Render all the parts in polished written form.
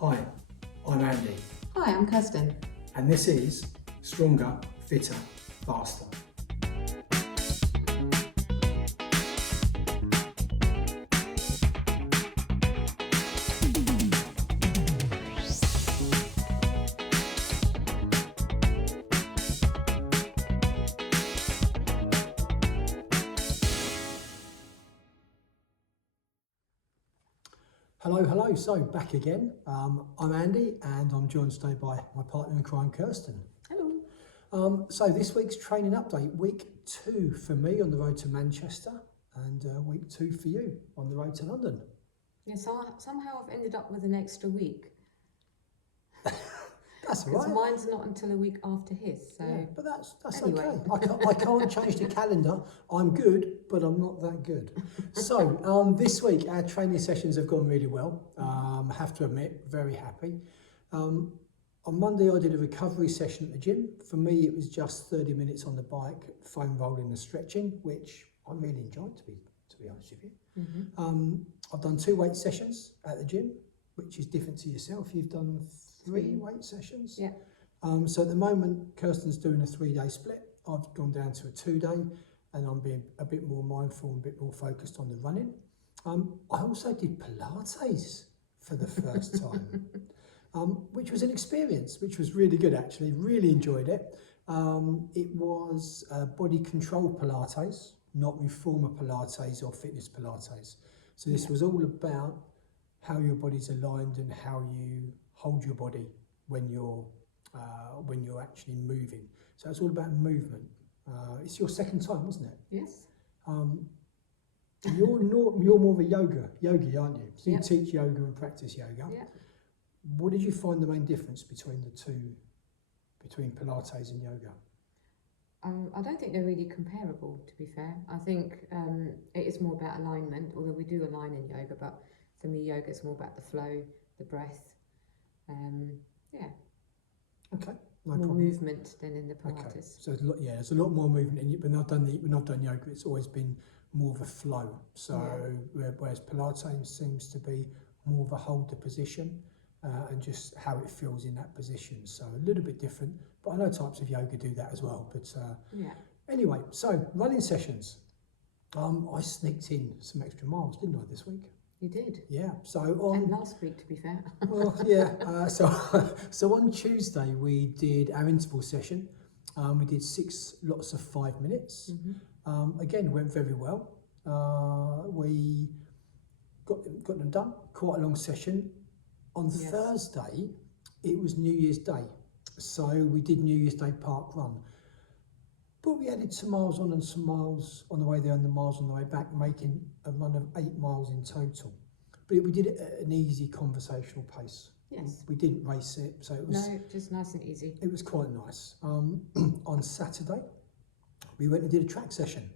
Hi, I'm Andy, Hi, I'm Kirsten. and this is Stronger, Fitter, Faster. Hello. So back again. I'm Andy, and I'm joined today by my partner in crime, Kirsten. Hello. So this week's training update, week 2 for me on the road to Manchester, and week 2 for you on the road to London. Yeah, so somehow I've ended up with an extra week. That's all Because right. mine's not until a week after his. So Yeah, but that's Anyway. okay. I can't change the calendar. I'm good, but I'm not that good. So this week our training sessions have gone really well. I have to admit, very happy. On Monday I did a recovery session at the gym. For me it was just 30 minutes on the bike, foam rolling and stretching, which I really enjoyed to be honest with you. I've done 2 weight sessions at the gym, which is different to yourself. You've done 3 weight sessions. yeah, So at the moment, Kirsten's doing a 3-day split. I've gone down to a 2-day, and I'm being a bit more mindful and a bit more focused on the running. I also did Pilates for the first time, which was an experience, which was really good actually, really enjoyed it. It was body control Pilates, not reformer Pilates or fitness Pilates. So this was all about how your body's aligned and how you hold your body when you're actually moving. So it's all about movement. It's your second time, wasn't it? yes. You're more of a yogi, aren't you? So you Yep. teach yoga and practice yoga. Yeah. What did you find the main difference between the two, between Pilates and yoga? I don't think they're really comparable, to be fair. I think it is more about alignment, although we do align in yoga, but for me, yoga is more about the flow, the breath. Yeah, Okay, no more problem. movement than in the Pilates. Okay, so there's a lot more movement in it. When I've done yoga, it's always been more of a flow. So whereas Pilates seems to be more of a hold the position and just how it feels in that position. So a little bit different, but I know types of yoga do that as well. But Yeah. anyway, so running sessions. I sneaked in some extra miles, didn't I, this week? You did. Yeah. So And last week, to be fair. well, yeah. So on Tuesday we did our interval session. We did 6 lots of 5 minutes. Again, went very well. We got them done. Quite a long session. On Yes. Thursday, it was New Year's Day, so we did New Year's Day park run. But we added some miles on and some miles on the way there and the miles on the way back, making a run of 8 miles in total. But we did it at an easy conversational pace. Yes. We didn't race it, so it was No, just nice and easy. it was quite nice. On Saturday, we went and did a track session.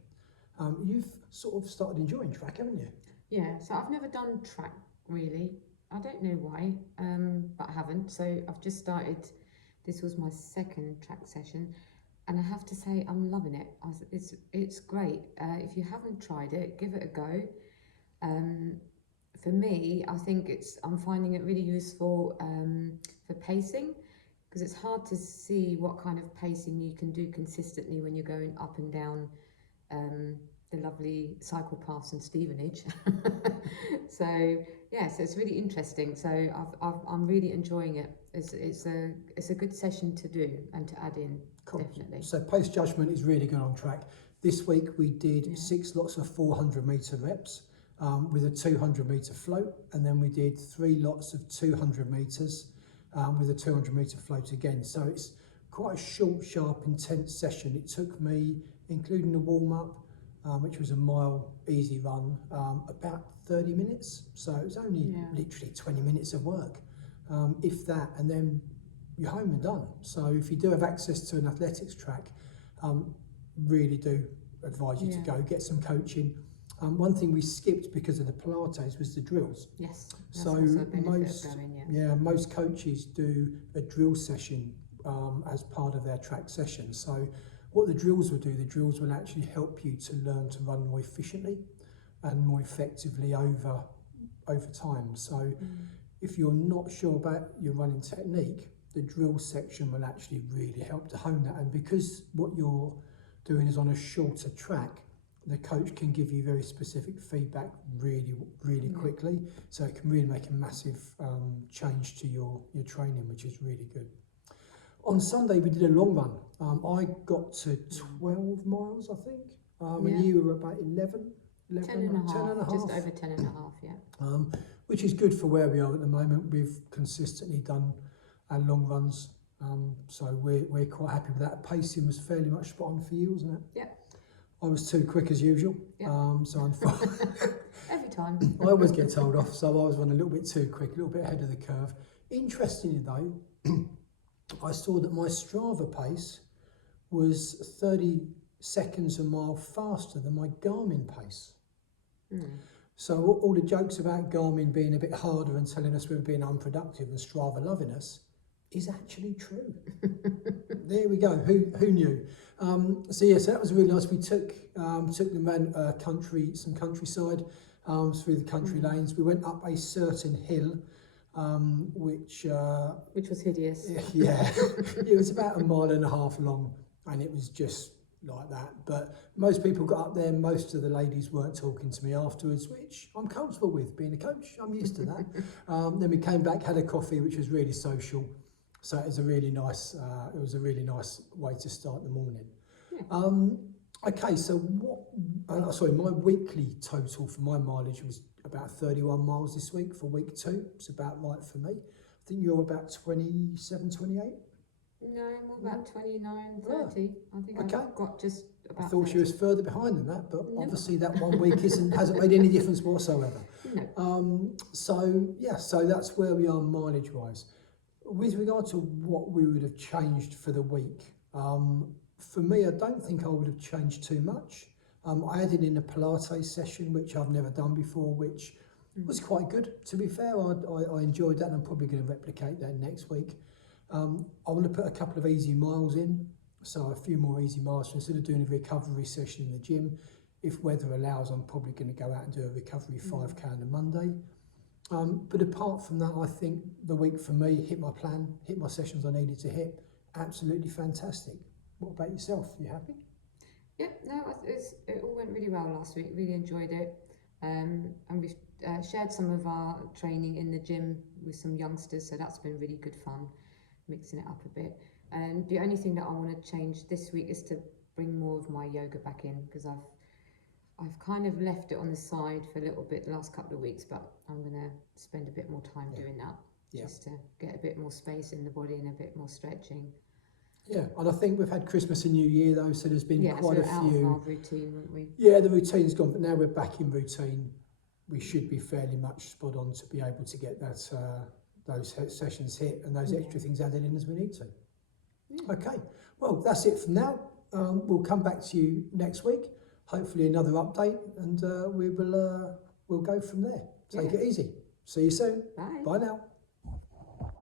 You've sort of started enjoying track, haven't you? Yeah, so I've never done track really. I don't know why, but I haven't. So I've just started. This was my second track session, and I have to say I'm loving it. It's great. If you haven't tried it, give it a go. For me, I think I'm finding it really useful for pacing, because it's hard to see what kind of pacing you can do consistently when you're going up and down the lovely cycle paths in Stevenage. So it's really interesting. So I'm really enjoying it. It's a good session to do and to add in. Cool. Definitely. So pace judgment is really good on track. This week we did 6 lots of 400 metre reps with a 200 metre float, and then we did 3 lots of 200 metres with a 200 metre float again. So it's quite a short, sharp, intense session. It took me, including the warm-up, which was a mile easy run, about 30 minutes. So it was only literally 20 minutes of work, if that, and then you're home and done. So if you do have access to an athletics track, really do advise you to go get some coaching. One thing we skipped because of the Pilates was the drills. Yes. That's So also a benefit of going, most coaches do a drill session as part of their track session. So what the drills will do, the drills will actually help you to learn to run more efficiently and more effectively over time. So if you're not sure about your running technique, the drill section will actually really help to hone that. And because what you're doing is on a shorter track, the coach can give you very specific feedback really quickly. So it can really make a massive change to your training, which is really good. On Sunday, we did a long run. I got to 12 miles, I think. And you were about 11, 10 and a half, 10 and a half. just over 10 and a half, yeah. Which is good for where we are at the moment. We've consistently done our long runs. So we're quite happy with that. Pacing was fairly much spot on for you, wasn't it? Yeah. I was too quick as usual. Yeah. So I'm fine. Every time. I always get told off, so I was running a little bit too quick, a little bit ahead of the curve. Interestingly though, I saw that my Strava pace was 30 seconds a mile faster than my Garmin pace. So all the jokes about Garmin being a bit harder and telling us we were being unproductive and Strava loving us is actually true. There we go. Who knew? So yes, that was really nice. We took them around some countryside through the country lanes. We went up a certain hill, which was hideous. yeah, it was about 1.5 miles long, and it was just like that. But most people got up there. Most of the ladies weren't talking to me afterwards, which I'm comfortable with. Being a coach, I'm used to that. Then we came back, had a coffee, which was really social. So it was a really nice. It was a really nice way to start the morning. Yeah. Okay, so my weekly total for my mileage was about 31 miles this week for week 2. It's about right for me. I think you're about 27, 28. No, more about 29, 30. I think Okay. I've got just about I thought 30. she was further behind than that, but No. obviously that 1 week hasn't made any difference whatsoever. No. So that's where we are mileage wise. With regard to what we would have changed for the week, for me, I don't think I would have changed too much. I added in a Pilates session, which I've never done before, which was quite good. To be fair, I enjoyed that, and I'm probably going to replicate that next week. I want to put a couple of easy miles in, so a few more easy miles. So instead of doing a recovery session in the gym, if weather allows, I'm probably going to go out and do a recovery 5K on a Monday. But apart from that, I think the week for me hit my plan, hit my sessions I needed to hit. Absolutely fantastic. What about yourself? You happy? Yeah, no, it all went really well last week. Really enjoyed it. And we've shared some of our training in the gym with some youngsters, so that's been really good fun, mixing it up a bit. And the only thing that I want to change this week is to bring more of my yoga back in, because I've kind of left it on the side for a little bit the last couple of weeks, but I'm going to spend a bit more time doing that, just to get a bit more space in the body and a bit more stretching. Yeah, and I think we've had Christmas and New Year though, so there's been quite a out few. of our routine, weren't we? Yeah, the routine's gone, but now we're back in routine. We should be fairly much spot on to be able to get that those sessions hit and those extra things added in as we need to. Okay, well that's it from now. We'll come back to you next week. Hopefully another update, and we'll go from there. Take it easy. See you soon. Bye. Bye now.